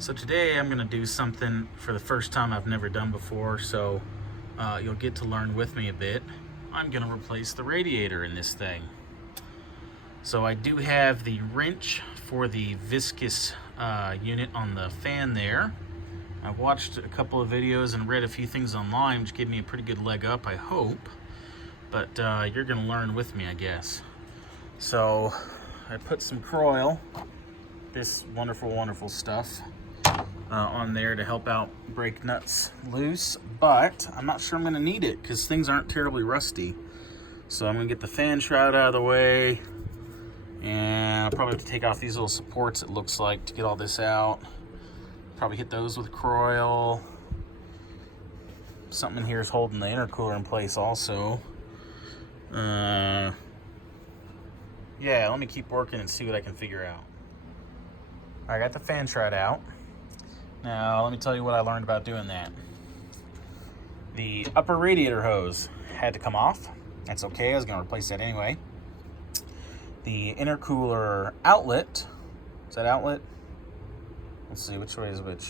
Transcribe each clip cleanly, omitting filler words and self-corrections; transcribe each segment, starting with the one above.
So today I'm going to do something for the first time I've never done before, so you'll get to learn with me a bit. I'm going to replace the radiator in this thing. So I do have the wrench for the viscous unit on the fan there. I've watched a couple of videos and read a few things online, which gave me a pretty good leg up, I hope. But you're going to learn with me, I guess. So I put some Croil, this wonderful, wonderful stuff, on there to help out break nuts loose, but I'm not sure I'm going to need it because things aren't terribly rusty. So I'm going to get the fan shroud out of the way, and I'll probably have to take off these little supports, it looks like, to get all this out. Probably hit those with Croil. Something in here is holding the intercooler in place also. Yeah, let me keep working and see what I can figure out. I got the fan shroud out. Now, let me tell you what I learned about doing that. The upper radiator hose had to come off. That's okay, I was going to replace that anyway. The intercooler outlet, is that outlet? Let's see, which way is which?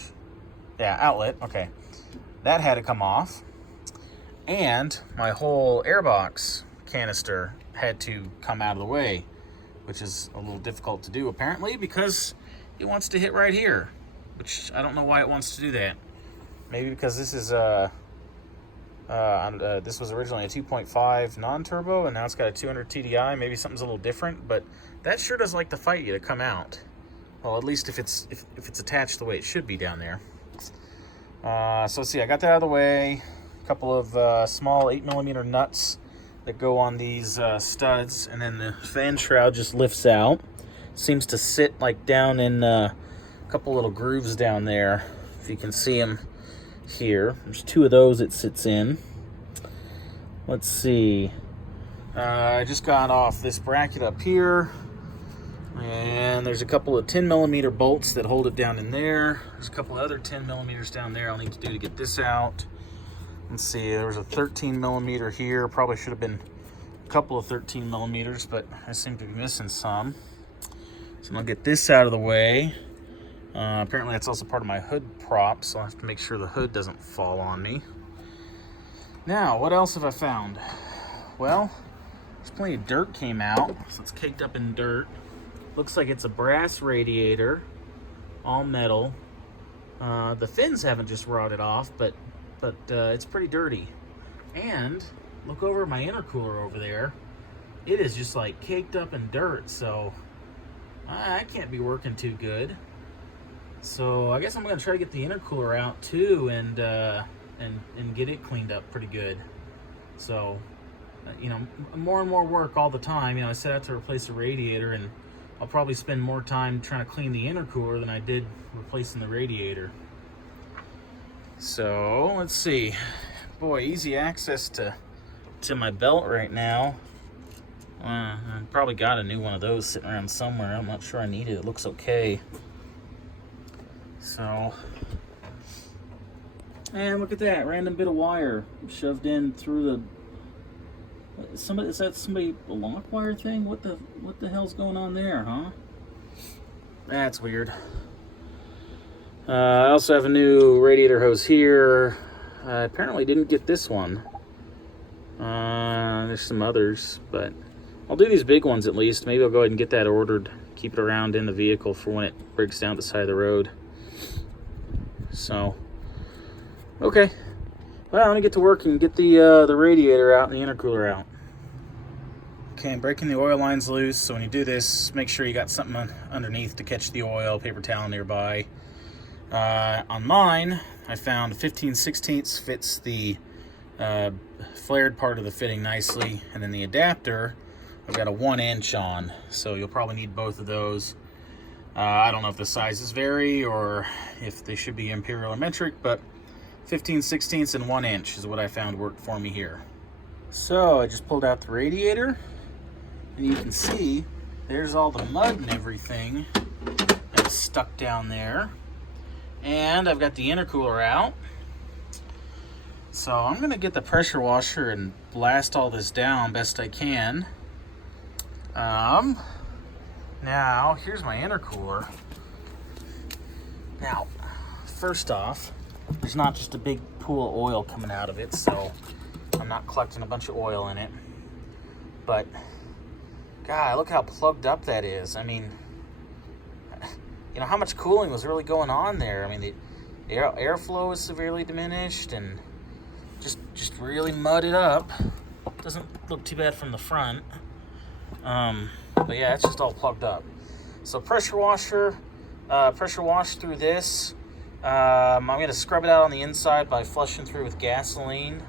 Yeah, outlet, okay. That had to come off. And my whole airbox canister had to come out of the way, which is a little difficult to do apparently because it wants to hit right here, which I don't know why it wants to do that. Maybe because this is this was originally a 2.5 non-turbo and now it's got a 200Tdi. Maybe something's a little different, but that sure does like to fight you to come out. Well, at least if it's attached the way it should be down there. So let's see, I got that out of the way. A couple of small 8mm nuts that go on these studs, and then the fan shroud just lifts out. Seems to sit like down in a couple little grooves down there, if you can see them here. There's two of those it sits in. Let's see. I just got off this bracket up here, and there's a couple of 10mm bolts that hold it down in there. There's a couple of other 10mm down there I'll need to do to get this out. Let's see, there was a 13mm here. Probably should have been a couple of 13mm, but I seem to be missing some. So I'll get this out of the way. Apparently that's also part of my hood prop, so I'll have to make sure the hood doesn't fall on me. Now, what else have I found? Well, there's plenty of dirt came out, so it's caked up in dirt. Looks like it's a brass radiator, all metal. The fins haven't just rotted off, but it's pretty dirty. And look over my intercooler over there. It is just like caked up in dirt, so I can't be working too good. So I guess I'm gonna try to get the intercooler out too and get it cleaned up pretty good. So you know, more and more work all the time. You know, I set out to replace the radiator, and I'll probably spend more time trying to clean the intercooler than I did replacing the radiator. So let's see. Boy, easy access to my belt right now. I probably got a new one of those sitting around somewhere. I'm not sure I need it. It looks okay. So, and look at that random bit of wire shoved in through the. Somebody, is that somebody a lock wire thing? What the hell's going on there, huh? That's weird. I also have a new radiator hose here. I apparently didn't get this one. There's some others, but I'll do these big ones at least. Maybe I'll go ahead and get that ordered. Keep it around in the vehicle for when it breaks down the side of the road. So, okay. Well, let me get to work and get the radiator out and the intercooler out. Okay, I'm breaking the oil lines loose, so when you do this, make sure you got something underneath to catch the oil, paper towel nearby. On mine, I found 15/16 fits the flared part of the fitting nicely, and then the adapter, I've got a 1" on, so you'll probably need both of those. I don't know if the sizes vary or if they should be imperial or metric, but 15/16 and 1" is what I found worked for me here. So I just pulled out the radiator, and you can see there's all the mud and everything that's stuck down there. And I've got the intercooler out. So I'm gonna get the pressure washer and blast all this down best I can. Now here's my intercooler. Now, first off, there's not just a big pool of oil coming out of it, so I'm not collecting a bunch of oil in it. But, God, look how plugged up that is. I mean, you know, how much cooling was really going on there? I mean, the airflow is severely diminished and just really mudded up. Doesn't look too bad from the front. But yeah, it's just all plugged up. So pressure wash through this. I'm going to scrub it out on the inside by flushing through with gasoline.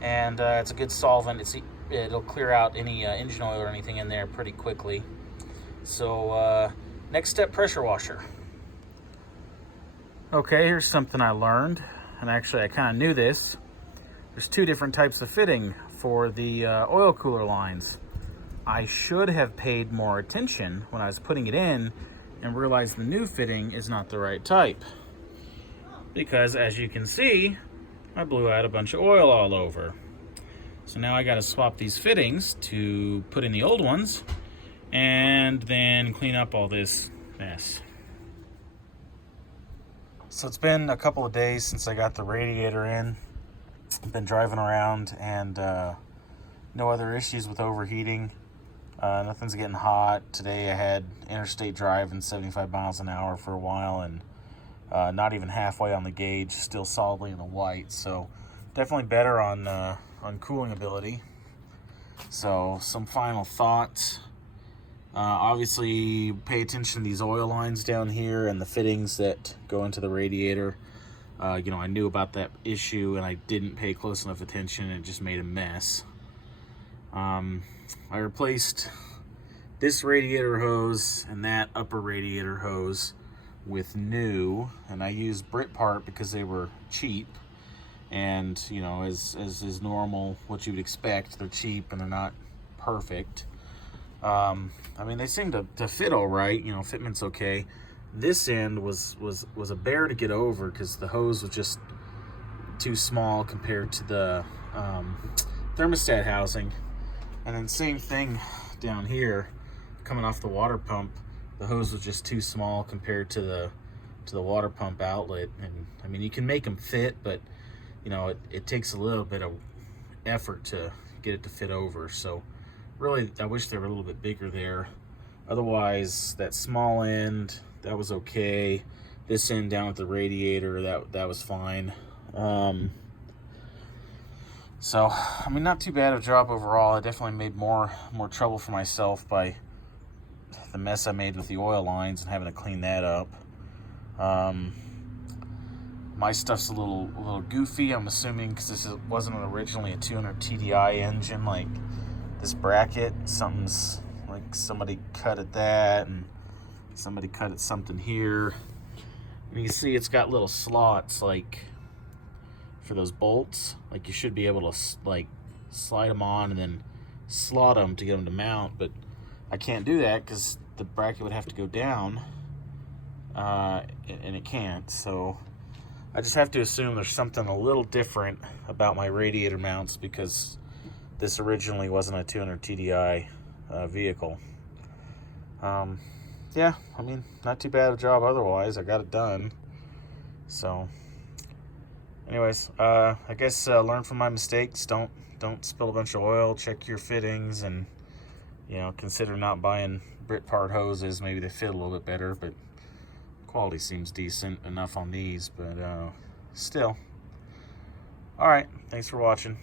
And it's a good solvent. It'll clear out any engine oil or anything in there pretty quickly. So next step, pressure washer. Okay, here's something I learned. And actually, I kind of knew this. There's two different types of fitting for the oil cooler lines. I should have paid more attention when I was putting it in and realized the new fitting is not the right type. Because as you can see, I blew out a bunch of oil all over. So now I got to swap these fittings to put in the old ones and then clean up all this mess. So it's been a couple of days since I got the radiator in. I've been driving around and no other issues with overheating. Nothing's getting hot. Today I had interstate driving 75 miles an hour for a while and not even halfway on the gauge, still solidly in the white. So definitely better on cooling ability. So some final thoughts. Obviously pay attention to these oil lines down here and the fittings that go into the radiator. You know, I knew about that issue and I didn't pay close enough attention and it just made a mess. I replaced this radiator hose and that upper radiator hose with new, and I used Britpart because they were cheap. And, you know, as is normal, what you would expect, they're cheap and they're not perfect. I mean, they seem to fit all right. You know, fitment's okay. This end was a bear to get over because the hose was just too small compared to the thermostat housing. And then same thing down here, coming off the water pump, the hose was just too small compared to the water pump outlet. And I mean, you can make them fit, but you know, it takes a little bit of effort to get it to fit over. So really, I wish they were a little bit bigger there. Otherwise, that small end, that was okay. This end down at the radiator, that was fine. So, I mean, not too bad of a job overall. I definitely made more trouble for myself by the mess I made with the oil lines and having to clean that up. My stuff's a little goofy, I'm assuming, because this wasn't originally a 200Tdi engine. Like, this bracket, something's like somebody cut at that and somebody cut at something here. And you see it's got little slots, like, for those bolts. Like, you should be able to like slide them on and then slot them to get them to mount, but I can't do that because the bracket would have to go down, and it can't. So I just have to assume there's something a little different about my radiator mounts because this originally wasn't a 200Tdi vehicle. Yeah, I mean, not too bad of a job otherwise. I got it done. So anyways, I guess learn from my mistakes. Don't spill a bunch of oil. Check your fittings, and you know, consider not buying Britpart hoses. Maybe they fit a little bit better, but quality seems decent enough on these. But still, all right. Thanks for watching.